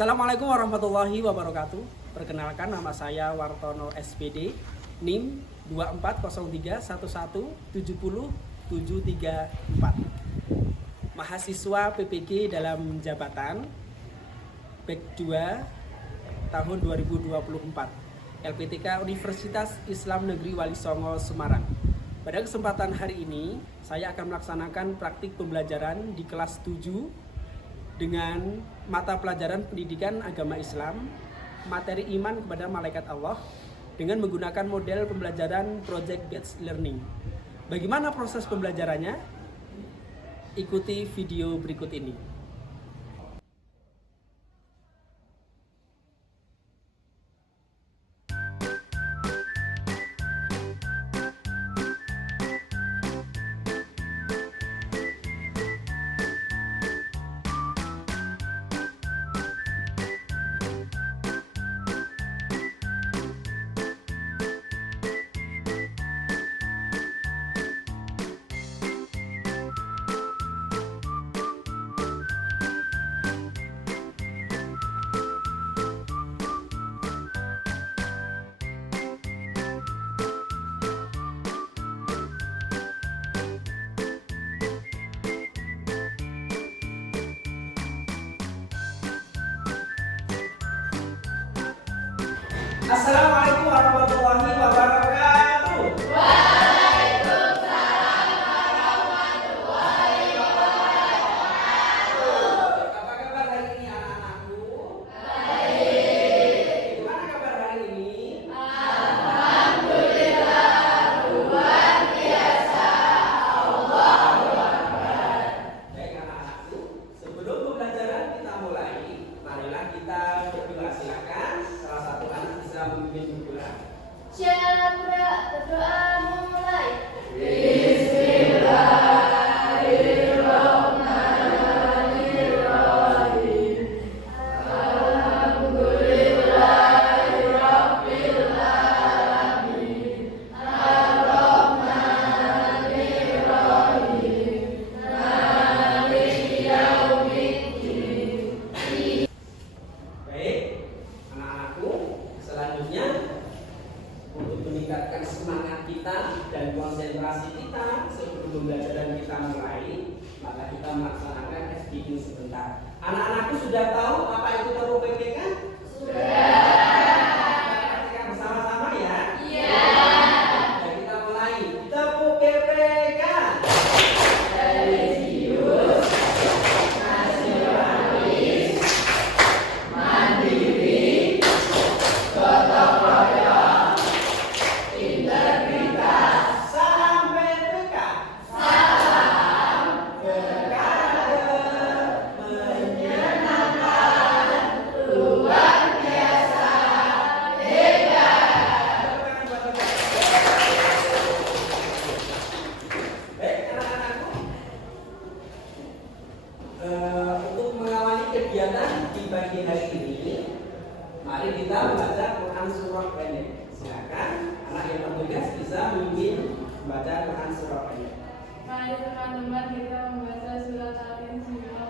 Assalamualaikum warahmatullahi wabarakatuh. Perkenalkan, nama saya Wartono SPD, NIM 240311700734. Mahasiswa PPG dalam jabatan BEK 2 tahun 2024, LPTK Universitas Islam Negeri Wali Songo, Semarang. Pada kesempatan hari ini, saya akan melaksanakan praktik pembelajaran di kelas 7 dengan mata pelajaran pendidikan agama Islam, materi iman kepada malaikat Allah, dengan menggunakan model pembelajaran Project Based Learning. Bagaimana proses pembelajarannya? Ikuti video berikut ini. Assalamualaikum warahmatullahi wabarakatuh. Waalaikumsalam warahmatullahi wabarakatuh. Apa kabar hari ini anak-anakku? Baik. Gimana kabar hari ini? Alhamdulillah, luar biasa. Allahu Akbar. Baik anak-anakku, sebelum pembelajaran kita mulai, marilah kita berdoa. Silakan salah satu anak bisa memimpin berdoa. Syabra, berdoa mulai. Baik, anak-anakku, selanjutnya untuk meningkatkan semangat kita dan konsentrasi kita sebelum pembelajaran kita mulai, maka kita melaksanakan SPQ sebentar. Anak-anakku sudah tahu apa itu Tepo PPK? Sudah. Kita bersama-sama ya. Iya. Dan kita mulai. Tepo PPK. Religius, nasionalis, mandiri, gotong royong, integritas, Salam PPK. salam Berkader menyenangkan, luar biasa, hebat. Baik anak-anakku, untuk mengawali kegiatan di pagi hari ini, mari kita membaca Quran surah pendek. Silakan anak yang bertugas bisa memimpin membaca Quran surah pendek. Mari teman-teman kita membaca surat Al-Insyirah.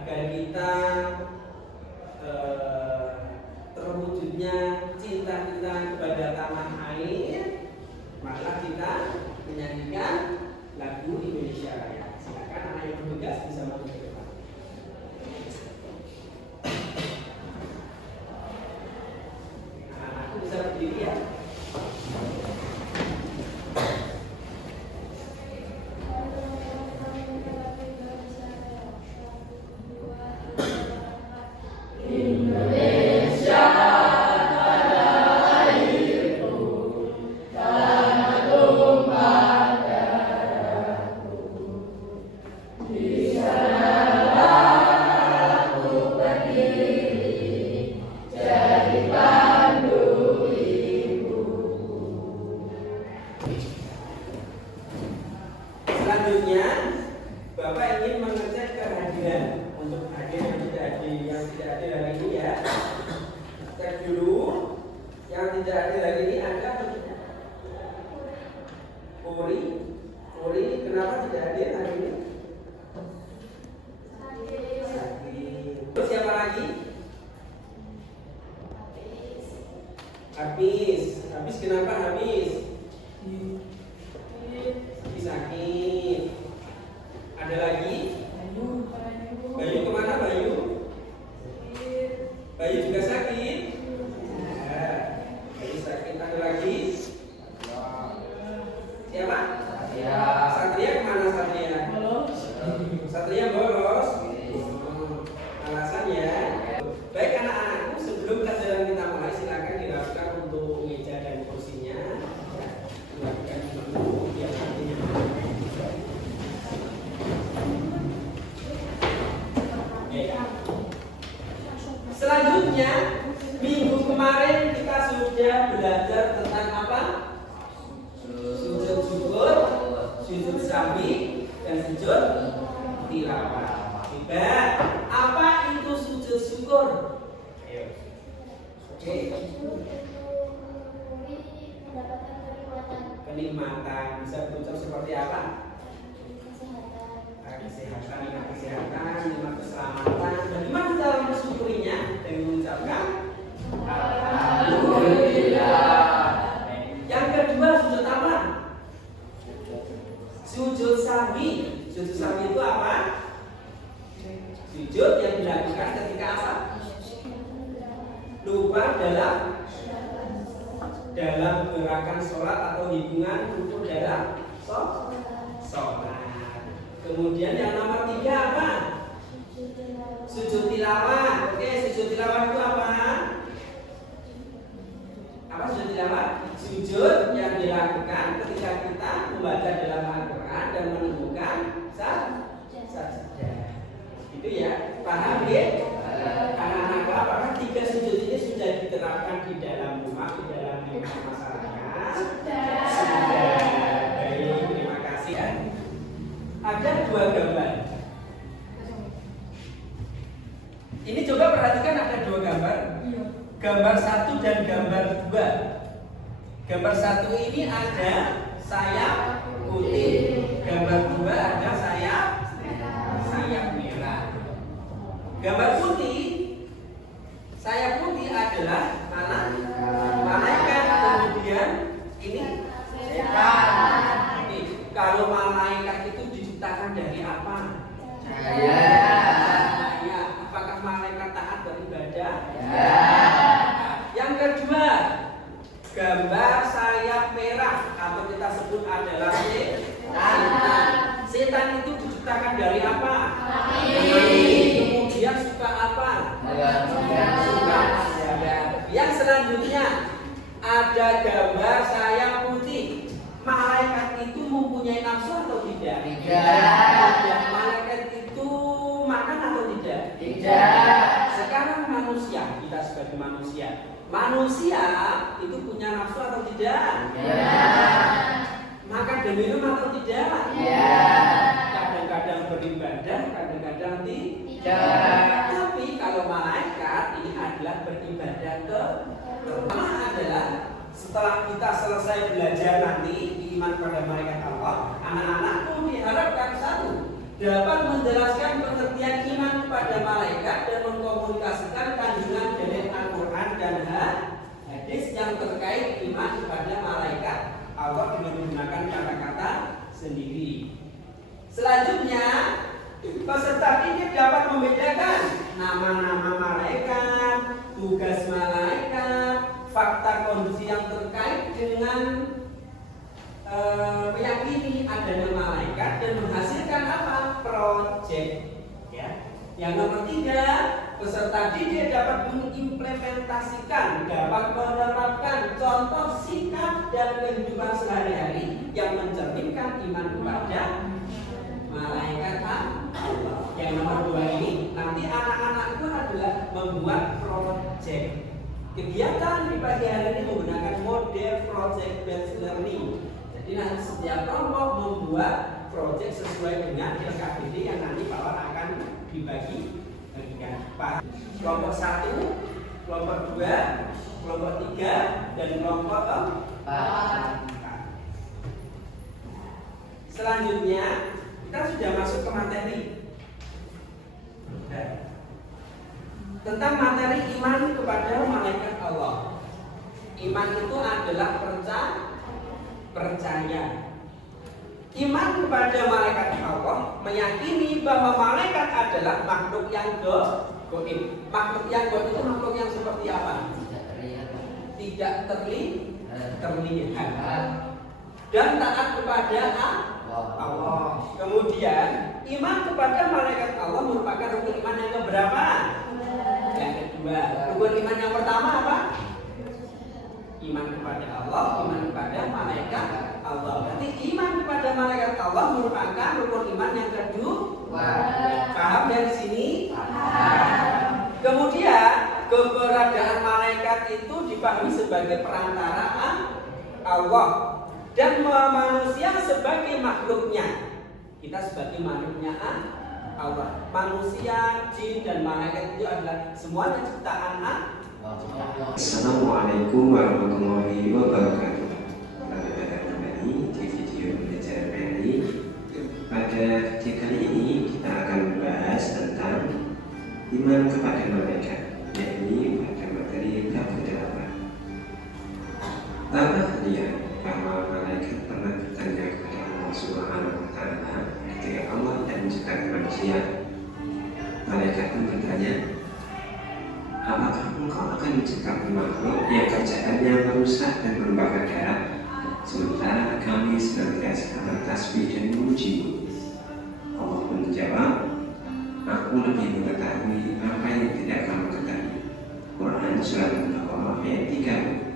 Agar kita terwujudnya cinta kita kepada tanah air, maka kita menyanyikan lagu Indonesia Raya. Silakan anak yang bertugas bisa masuk ke depan. Anak-anakku bisa berdiri ya. Indonesia tanah air. tidak hadir hari ini ada atau tidak? Uri, kenapa tidak hadir hari ini? Sakit. Terus siapa lagi? Habis kenapa habis? Sakit. Ada lagi? Bayu kemana Bayu? Bayu juga sakit. Ya, Bayu sakit. Ada lagi? Siapa? Satria kemana Satria? Satria bolos. Alasannya. Baik anak-anakku, sebelum pelajaran kita mulai silakan dirapikan untuk meja dan kursinya. Dirapikan dulu biar nanti. Selanjutnya, minggu kemarin kita sudah belajar tentang apa? Sujud syukur, sujud sahwi, dan sujud tilawah. Hebat. Apa itu sujud syukur? Ayo. Oke. Kenikmatan bisa berucap seperti apa? Kesehatan, nikmat keselamatan. Bagaimana cara mensyukurinya? Dengan mengucapkan alhamdulillah. Yang kedua, sujud apa? Sujud sahwi. Sujud sahwi itu apa? Sujud yang dilakukan ketika apa? Lupa dalam gerakan sholat atau hitungan rukun dalam sholat. Kemudian yang nomor 3 apa? Sujud tilawah. Oke, sujud tilawah itu apa? Apa sujud tilawah? Sujud yang dilakukan ketika kita membaca dalam Al-Quran dan menemukan sajadah. Itu ya, paham ya? Anak-anak, apakah 3 sujud ini sudah diterapkan di dalam rumah, di dalam lingkungan masyarakat? Sudah. Baik, terima kasih ya. Ada 2 gambar. Ini coba perhatikan, ada 2 gambar. Gambar 1 dan gambar 2. Gambar 1 ini ada sayap putih. Gambar 2 ada sayap merah. Gambar putih, sayap putih adalah malaikat. Kemudian ini setan. Kalau malaikat itu diciptakan dari apa? Cahaya. Apakah malaikat taat beribadah? Ya. Yang kedua, gambar sayap merah atau kita sebut adalah setan. Setan itu diciptakan dari apa? Kemudian suka apa? Suka masyarakat. Yang selanjutnya ada gambar sayap putih. Malaikat itu mempunyai nafsu atau tidak? Tidak. Malaikat itu makan atau tidak? Tidak. Sekarang manusia, kita sebagai manusia itu punya nafsu atau tidak? Tidak. Makan dan minum atau tidak? Tidak. Kadang-kadang beribadah, kadang-kadang tidak. Tapi kalau malaikat ini adalah beribadah pertama adalah setelah kita selesai belajar nanti iman pada malaikat Allah, anak-anakku diharapkan 1, dapat menjelaskan pengertian iman kepada malaikat dan mengkomunikasikan kandungan dari Al-Quran dan hadis yang terkait iman kepada malaikat Allah dengan menggunakan kata-kata sendiri. Selanjutnya, peserta didik dapat membedakan nama-nama malaikat, tugas malaikat, fakta kondisi yang terkait dengan meyakini adanya malaikat dan menghasilkan apa? Project. Ya. Yang nomor 3, peserta didik dapat mengimplementasikan, dapat menerapkan contoh sikap dan kehidupan sehari-hari yang mencerminkan iman kepada malaikat Allah. Yang nomor 2 ini nanti anak-anakku adalah membuat project. Kegiatan di pagi hari ini menggunakan model project based learning. Jadi nanti setiap kelompok membuat project sesuai dengan LKPD yang nanti Pak akan dibagi-bagikan. Kelompok 1, kelompok 2, kelompok 3 dan kelompok 4. Selanjutnya kita sudah masuk ke materi. Tentang materi iman kepada malaikat Allah. Iman itu adalah percaya. Iman kepada malaikat Allah meyakini bahwa malaikat adalah makhluk yang gaib. Makhluk yang gaib itu makhluk yang seperti apa? Tidak terlihat dan taat kepada Allah. Kemudian iman kepada malaikat Allah merupakan rukun iman yang keberapa? Yang kedua. Rukun iman yang pertama apa? Iman kepada Allah, iman kepada malaikat Allah. Berarti iman kepada malaikat Allah merupakan rukun iman yang kedua. Paham dari sini? Kemudian keberadaan malaikat itu dipahami sebagai perantaraan Allah dan manusia sebagai makhluknya. Kita sebagai makhluknya Allah. Manusia, jin dan malaikat itu adalah semuanya ciptaan Allah. Assalamualaikum warahmatullahi wabarakatuh. Selamat datang kembali di video belajar PNI. Pada video kali ini kita akan membahas tentang iman kepada malaikat, yakni pada materi bab 8. Tahukah kalian bahwa malaikat pernah bertanya kepada Allah Subhanahu wa Ta'ala ketika Allah tidak menciptakan manusia? Malaikat pun bertanya, apakah engkau akan menciptakan makhluk yang kerjaannya merusak dan membakar darah, sementara kami senantiasa bertasbih dan memujimu? Allah pun menjawab, aku lebih mengetahui apa yang tidak kamu ketahui. Quran Surat Al-Baqarah ayat 3.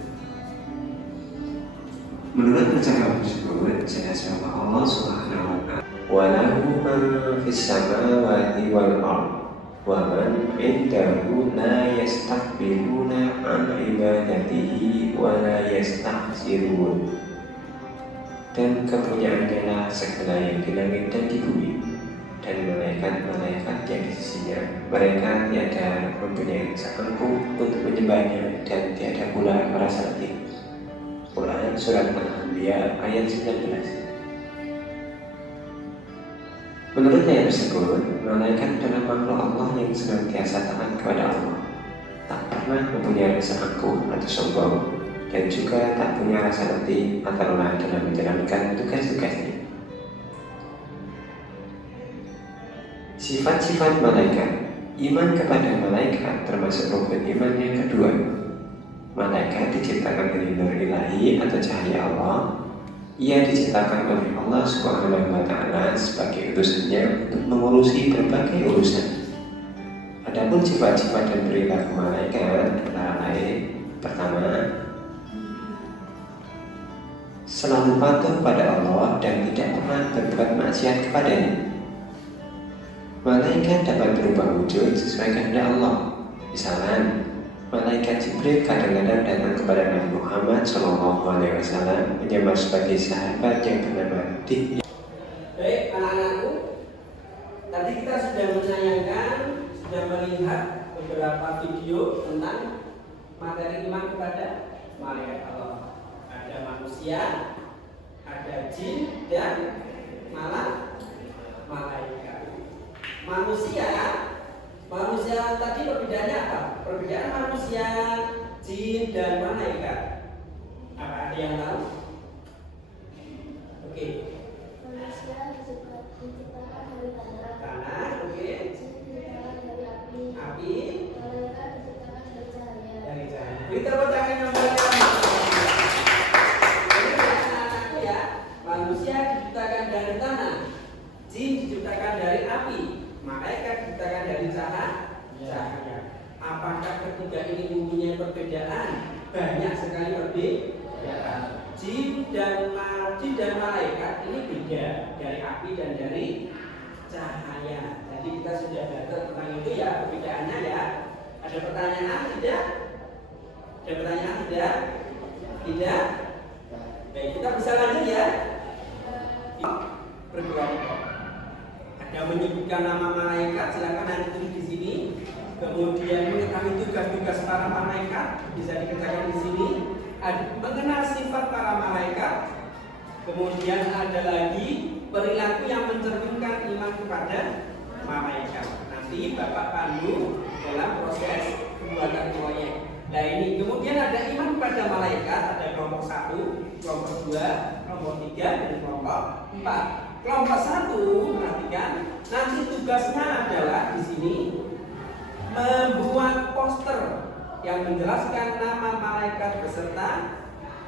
Menurut percakapan tersebut, jelas bahwa Allah Subhanahu wa Ta'ala walahu man fis samawati wal ardh wa man indahu la yastakbiruna an ibadatihi wa la yastahsirun. Dan kepunyaannya lah segala yang di langit dan di bumi, dan malaikat-malaikat yang di sisinya. Mereka tiada mempunyai rasa angkuh untuk menyembahnya, dan tiada pula merasa letih. Quran Surat Al-Anbiya ayat 19. Menurut ayat tersebut, malaikat adalah makhluk Allah yang senantiasa taat kepada Allah, tak pernah mempunyai rasa angkuh atau sombong, dan juga tak punya rasa letih atau lelah dalam menjalankan tugas-tugasnya. Sifat-sifat malaikat. Iman kepada malaikat termasuk rukun iman yang kedua. Malaikat diciptakan dari nur ilahi atau cahaya Allah. Ia diciptakan oleh Allah Subhanahu wa Ta'ala sebagai utusannya untuk mengurusi berbagai urusan. Adapun sifat-sifat dan perilaku malaikat antara lain: pertama, selalu patuh pada Allah dan tidak pernah berbuat maksiat kepadanya. Malaikat dapat berubah wujud sesuai kehendak Allah. Misalnya, malaikat Jibril kadang-kadang datang kepada Nabi Muhammad SAW menyamar sebagai sahabat yang bernama Dik. Baik anak-anakku, tadi kita sudah menayangkan, sudah melihat beberapa video tentang materi iman kepada malaikat Allah. Ada manusia, ada jin dan malaikat. Manusia tadi perbedaannya apa? Perbedaan manusia, jin dan malaikat. Apa ada yang tahu? Oke. Manusia diciptakan dari Tanah, oke. jin diciptakan dari api, Api, malaikat diciptakan dari cahaya. dari cahaya. Beri tepuk tangan yang meriah. Jadi anak-anakku ya, manusia diciptakan dari tanah, jin diciptakan dari api, malaikat diciptakan dari cahaya. Apakah ketiga ini mempunyai perbedaan? Banyak sekali perbedaan. Jin dan malaikat ini beda dari api dan dari cahaya. Jadi kita sudah belajar tentang itu ya, perbedaannya ya. Ada pertanyaan tidak? Ada pertanyaan tidak? Tidak? Baik, kita bisa lanjut ya. Berkelompok. Ada menyebutkan nama malaikat, silakan nanti tulis di sini. Kemudian mengetahui tugas-tugas para malaikat bisa dikerjakan di sini. Mengenal sifat para malaikat. Kemudian ada lagi perilaku yang mencerminkan iman kepada malaikat. Nanti Bapak pandu dalam proses pembuatan proyek. Nah ini kemudian ada iman kepada malaikat, ada kelompok 1, kelompok 2, kelompok 3, dan kelompok 4. Kelompok 1 perhatikan, nanti tugasnya adalah di sini membuat poster yang menjelaskan nama malaikat beserta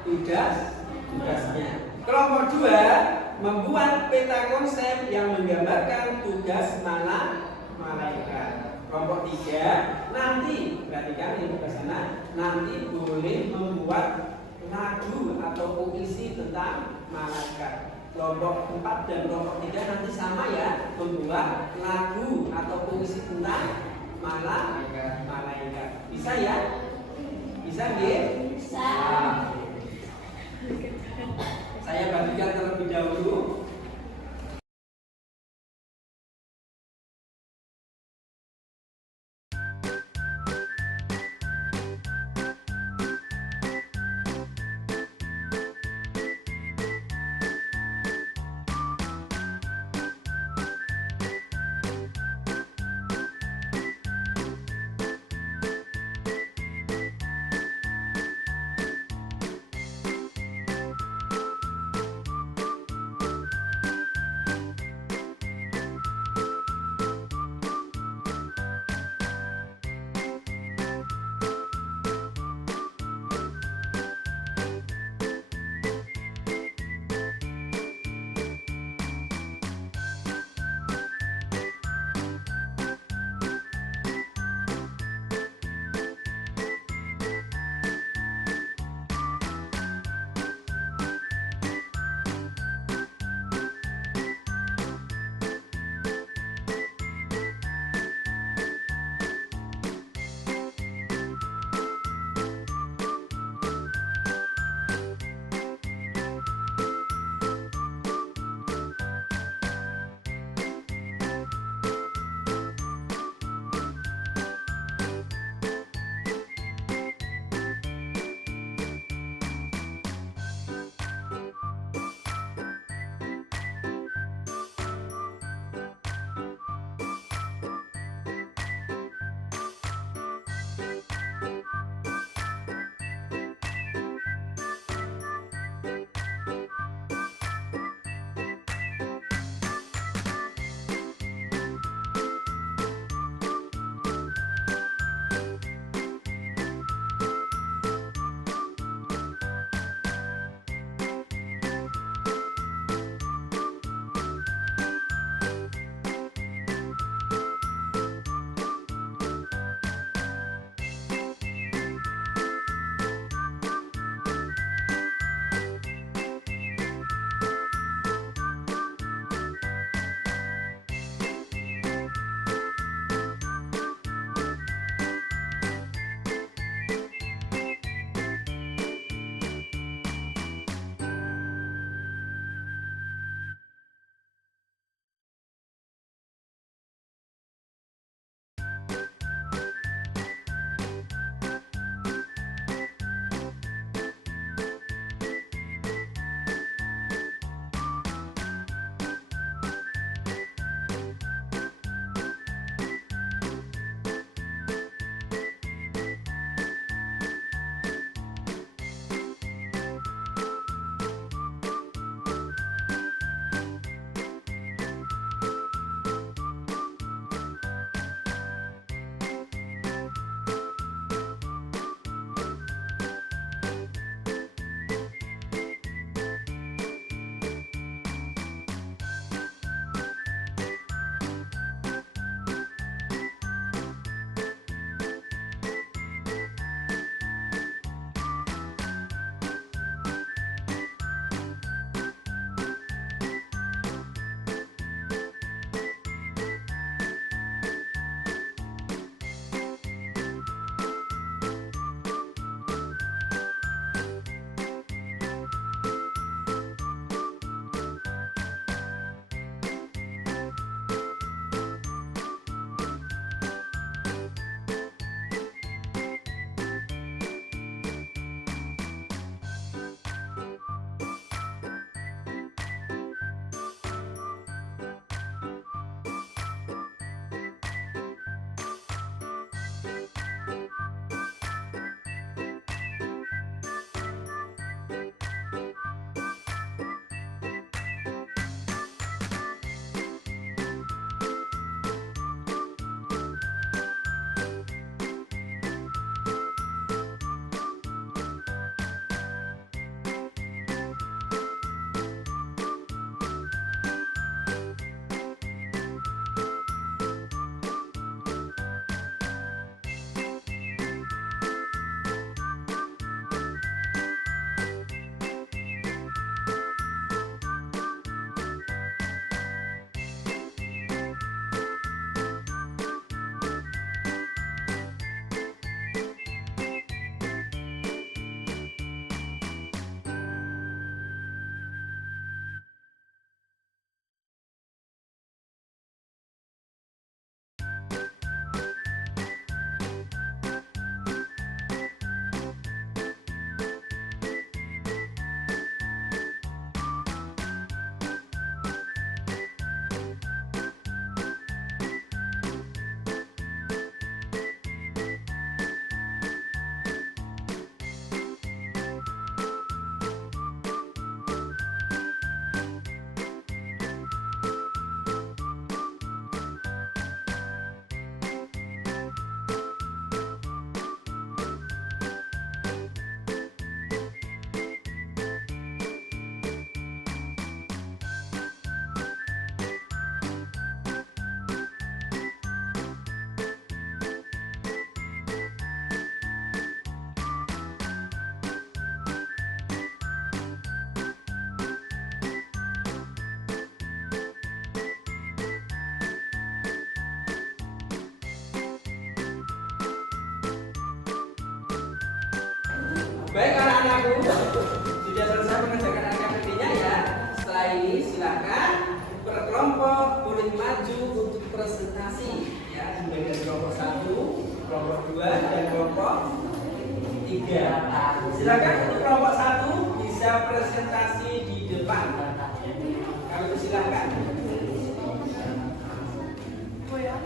tugasnya. Kelompok 2 membuat peta konsep yang menggambarkan tugas malaikat. Kelompok 3 nanti perhatikan yang ke sana, nanti boleh membuat lagu atau puisi tentang malaikat. Kelompok 4 dan kelompok 3 nanti sama ya, membuat lagu atau puisi tentang malaikat. Bisa ya? Bisa nggih? Bisa. Saya bagikan terlebih dahulu. dimulai dari kelompok 1, kelompok 2, dan kelompok 3. Silakan untuk kelompok 1 bisa presentasi di depan. Kami persilahkan.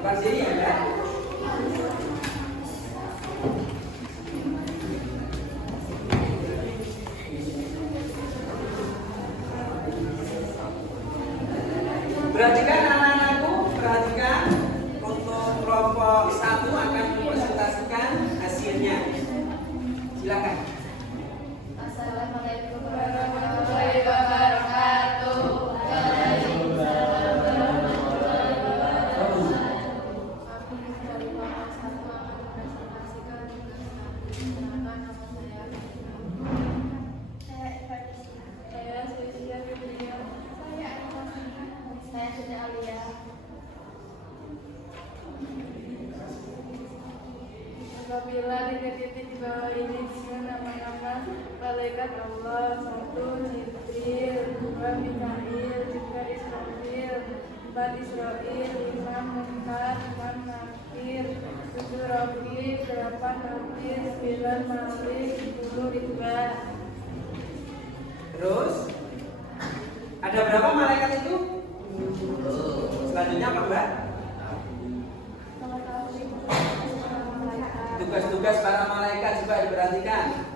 Pak sini ya. Perhatikan anak-anakku, perhatikan untuk kelompok 1 akan mempresentasikan hasilnya. Silakan. Assalamualaikum warahmatullahi wabarakatuh. Aku dari kelompok 1 akan mempresentasikan nama saya. Saya Sucia Fitria. Saya Siti Alia. Apabila titik di bawah ini disebut nama-nama malaikat Allah, 1 Jibril, 2 Mikail, 3 Israfil, 4 Israil, 5 Munkar, 6 Nakir, 7 Raqib, 8 Nakir, 9 Malik, 10 Ridwan. Terus ada berapa malaikat itu? Selanjutnya apa, Mbak? Tugas-tugas para malaikat coba diperhatikan.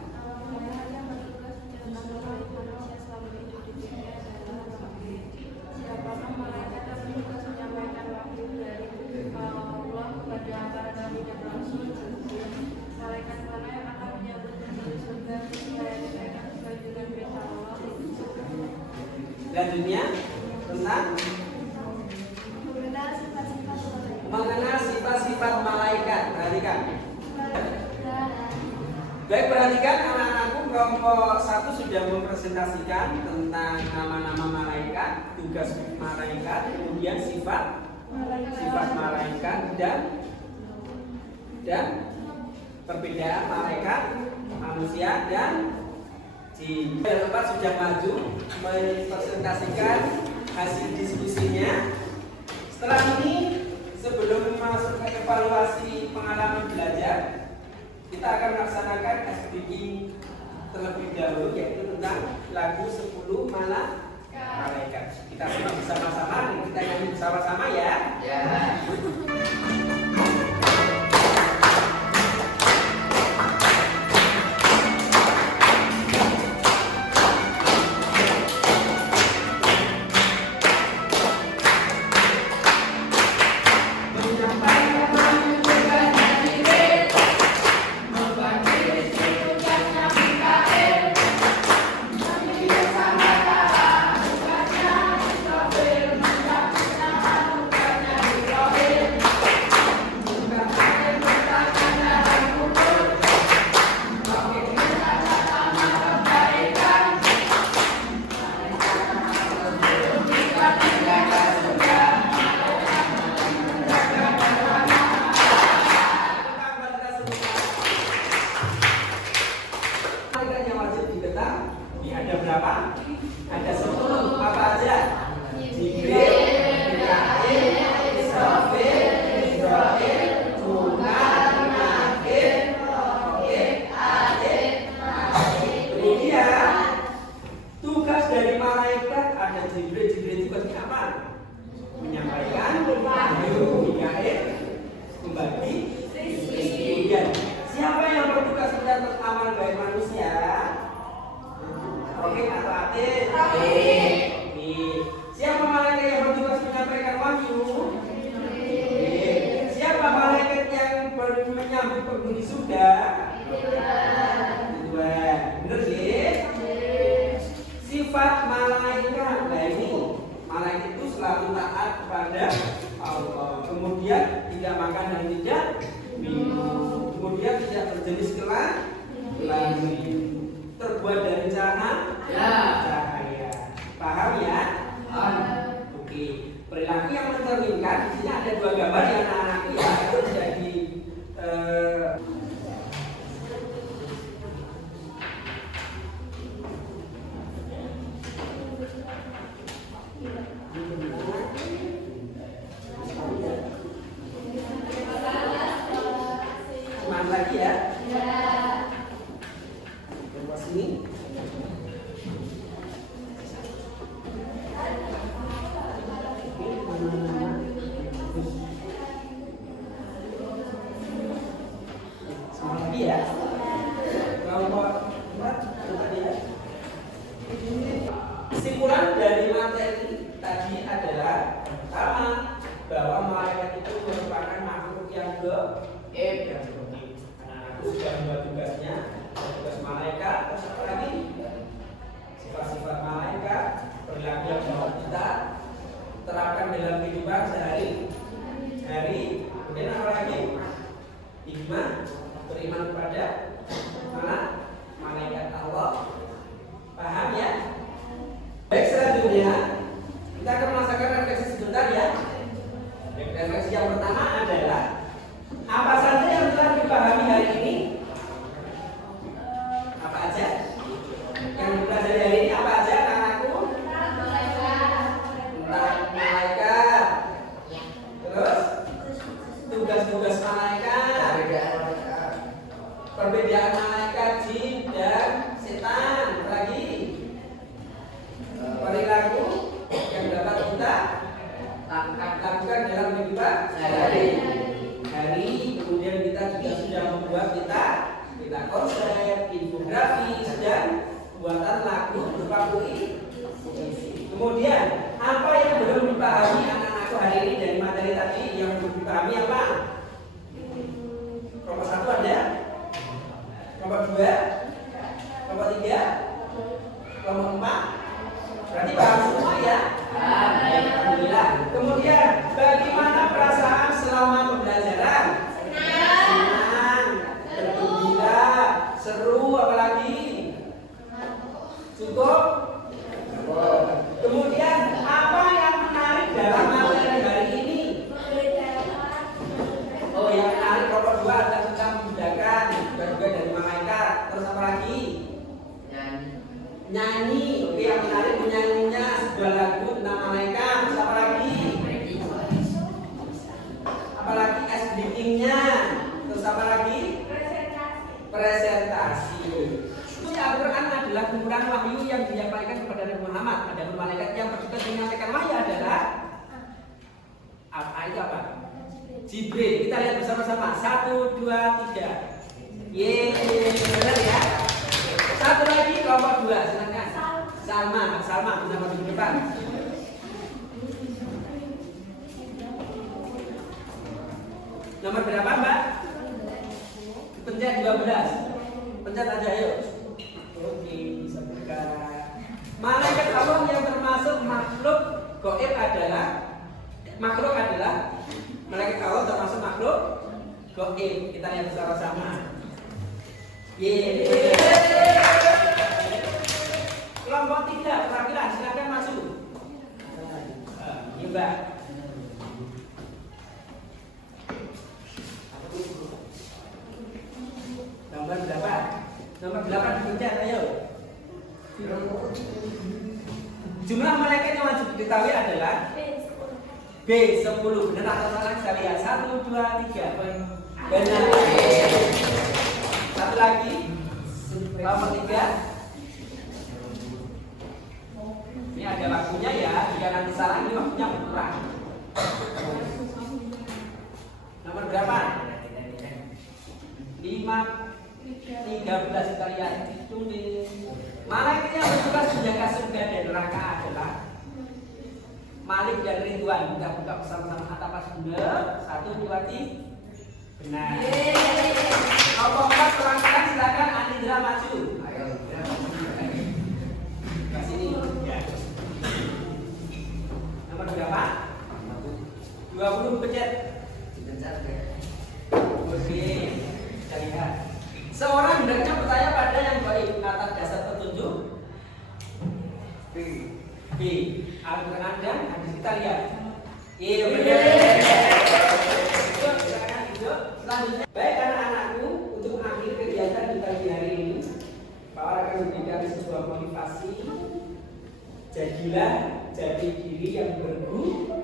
Selanjutnya tentang mengenal sifat-sifat malaikat. Perhatikan. Baik, perhatikan anak-anakku, kelompok 1 sudah mempresentasikan tentang nama-nama malaikat, tugas malaikat, kemudian sifat malaikat dan perbedaan malaikat, manusia dan jin. Yang keempat sudah maju mempresentasikan hasil diskusinya. Setelah ini, sebelum masuk ke evaluasi pengalaman belajar, kita akan melaksanakan speaking terlebih dahulu, yaitu tentang lagu 10 malaikat. Kita simak bersama-sama, kita nyanyi bersama-sama ya. Ada berapa? Ada 10. Apa aja? Jibril, Mikail, Israfil, Israil, Munkar, Nakir, Raqib, Atid, Malik. Kemudian tugas dari malaikat ada Jibril. Jibril itu tugasnya apa? Menyampaikan wahyu. Mikail membagi rezeki. Kemudian siapa yang bertugas mencatat amal baik manusia? Raqib atau Atid? Siapa malaikat yang bertugas menyampaikan wahyu? Siapa malaikat yang menyambut penghuni surga? Dua. Benar sih? Sifat malaikat, nah ini malaikat itu selalu taat kepada Allah. Kemudian tidak makan dan tidak minum. Kemudian tidak berjenis kelamin. Terbuat dari cahaya. Paham ya? Oke. Perilaku yang mencerminkan, di sini ada 2 gambar yang anak-anakku ya, itu jadi Kesimpulan dari materi tadi adalah pertama bahwa malaikat itu merupakan makhluk yang gaib dan gaib. Anak-anakku sudah membuat tugasnya, tugas malaikat. Terus apa lagi? Sifat-sifat malaikat, perilaku yang harus kita terapkan dalam kehidupan sehari-hari. Kemudian apa lagi? Iman, beriman kepada malaikat Allah. Paham ya? Baik, selanjutnya kita akan merasakan refleksi sebentar ya. Refleksi yang pertama adalah apa saja yang telah dipahami hari ini? Apa aja? Yang dipelajari hari ini apa aja anak-anakku? Tentang malaikat. Terus tugas-tugas malaikat. Perbedaan malaikat, jin dan setan. Lagi perilaku yang dapat kita lakukan dalam kehidupan sehari-hari. Kemudian kita juga sudah membuat kita konsep, infografis dan buatan lagu berupa puisi. Kemudian apa yang belum dipahami anak-anakku hari ini dari materi tadi? Yang belum dipahami apa? Kelompok 1 ada, kelompok 2, kelompok 3, kelompok 4. Berarti paham semua ya? Alhamdulillah. Kemudian bagaimana perasaan selama pembelajaran? Senang, bergembira, seru, apalagi? Cukup? Kemudian apa yang menarik dalam materi hari ini? Oh, yang menarik kelompok 2 ada tentang membedakan juga dari malaikat. Terus apa lagi? Nyanyi. Oke, yang menarik menyanyinya sebuah lagu tentang malaikat. Terus apa lagi? Apalagi SBT-nya. Terus apa lagi? Presentasi. Al-Quran adalah kumpulan wahyu yang disampaikan kepada Nabi Muhammad. Ada malaikat yang bertugas menyampaikan wahyu adalah apa? Itu apa? Jibril. Kita lihat bersama-sama. 1, 2, 3. Yeay, benar ya? Satu lagi kelompok 2, silakan. Salma bisa maju ke depan. Nomor berapa, Mbak? Pencet 12. Pencet aja yuk. Oke, bisa buka. Malaikat Allah yang termasuk makhluk gaib adalah malaikat Allah termasuk makhluk gaib. Kita lihat bersama-sama. Yeay. Kelompok 3, perwakilan, silakan masuk. Mbak. Nomor berapa? Nomor 8 dipencet, ayo. Jumlah malaikat yang wajib diketahui adalah B10. Benar atau salah kita lihat? 1, 2, 3. Benar. Satu lagi. Nomor 3. Ini ada waktunya ya. Jika nanti salah ini waktunya berkurang. Nomor berapa? 13 kita lihat. Malaikat yang bertugas menjaga surga dan neraka adalah Malik dan Ridwan. Kita buka bersama-sama atapas benar. 1, 2, 3. Benar. Kelompok 4 perwakilan silakan Anindra maju. Ayo. Ke sini. Ya. Nomor berapa? 20 pencet. Oke. Kita lihat. Seorang hendaknya percaya pada yang baik atas dasar petunjuk B. Al-Quran dan hadis. Kita lihat. Iya benar. Selanjutnya, baik anak-anakku, untuk mengakhiri kegiatan di pagi hari ini, Pak War akan memberikan sebuah motivasi. Jadilah jati diri yang berguna.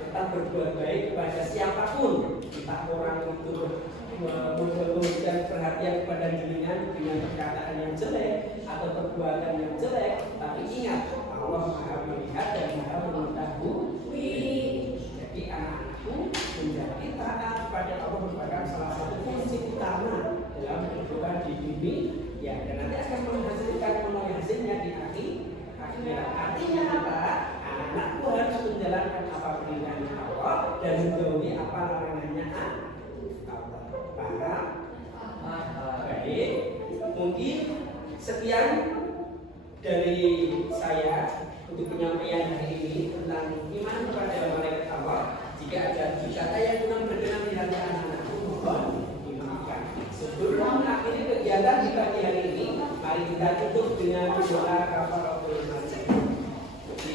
Tetap berbuat baik kepada siapapun, entah orang itu memberikan perhatian kepada dirinya dengan perkataan yang jelek atau perbuatan yang jelek, tapi ingat Allah Maha melihat dan Maha mengetahui. Jadi anak-anakku, menjadi taat kepada Allah merupakan salah satu fungsi utama dalam kehidupan di dunia ya, dan nanti akan menghasilkan hasilnya di akhir Paham? Baik. Mungkin sekian dari saya untuk penyampaian hari ini tentang iman kepada malaikat Allah. Jika ada kata yang kurang berkenan di hati anak-anakku, mohon dimaafkan. Sebelum akhiri kegiatan di pagi hari ini, mari kita tutup dengan doa kafaratul majid.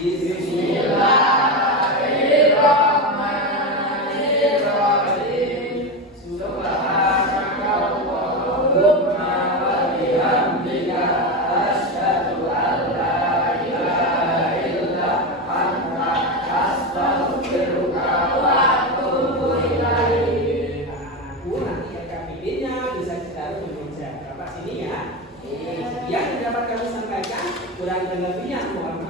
Bismillahirrahmanirrahim. Subhanakallahumma wa bihamdika asyhadu an la ilaha illa anta astaghfiruka wa atubu ilaik. Aku nanti LKPD-nya bisa ditaruh di meja Bapak sini ya. Yang dapat kami sampaikan kurang lebihnya mohon